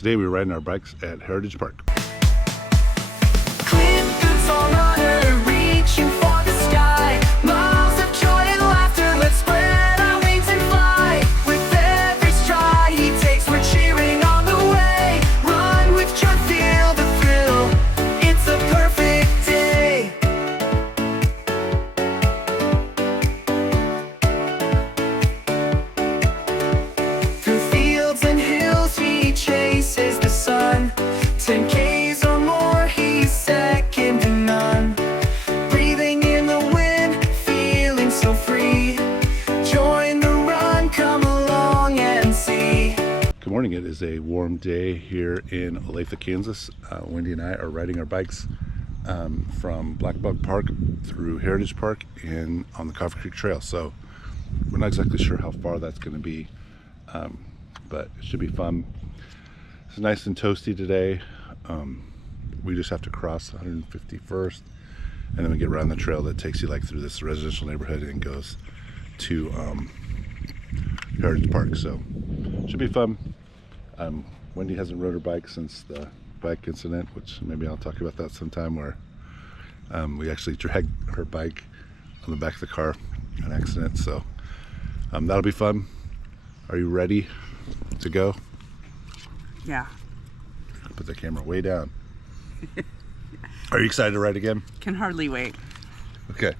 Today we're riding our bikes at Heritage Park. Good morning. It is a warm day here in Olathe, Kansas. Wendy and I are riding our bikes from Blackbob Park through Heritage Park and on the Coffee Creek Trail. So we're not exactly sure how far that's going to be, but it should be fun. It's nice and toasty today. We just have to cross 151st, and then we get around the trail that takes you like through this residential neighborhood and goes to Heritage Park. So should be fun. Wendy hasn't rode her bike since the bike incident, which maybe I'll talk about that sometime, where we actually dragged her bike on the back of the car in an accident. So that'll be fun. Are you ready to go? Yeah. Put the camera way down. Are you excited to ride again? Can hardly wait. Okay.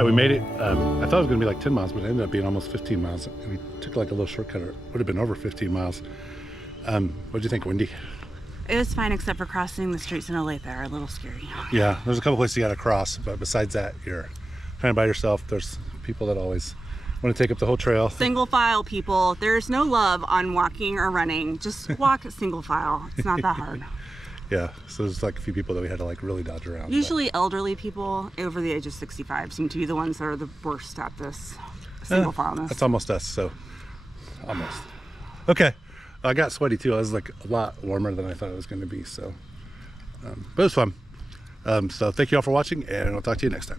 right, we made it. I thought it was gonna be like 10 miles, but it ended up being almost 15 miles. We took like a little shortcut, or it would have been over 15 miles. What'd you think, Wendy? It was fine except for crossing the streets in Olathe are a little scary. Yeah, there's a couple places you gotta cross, but besides that, you're kind of by yourself. There's people that always want to take up the whole trail. Single file, people. There's no love on walking or running. Just walk single file. It's not that hard. Yeah, so there's like a few people that we had to like really dodge around. Usually elderly people over the age of 65 seem to be the ones that are the worst at this single fileness. That's almost us, so almost. Okay, I got sweaty too. I was like a lot warmer than I thought it was going to be, so but it was fun. So thank you all for watching, and I'll talk to you next time.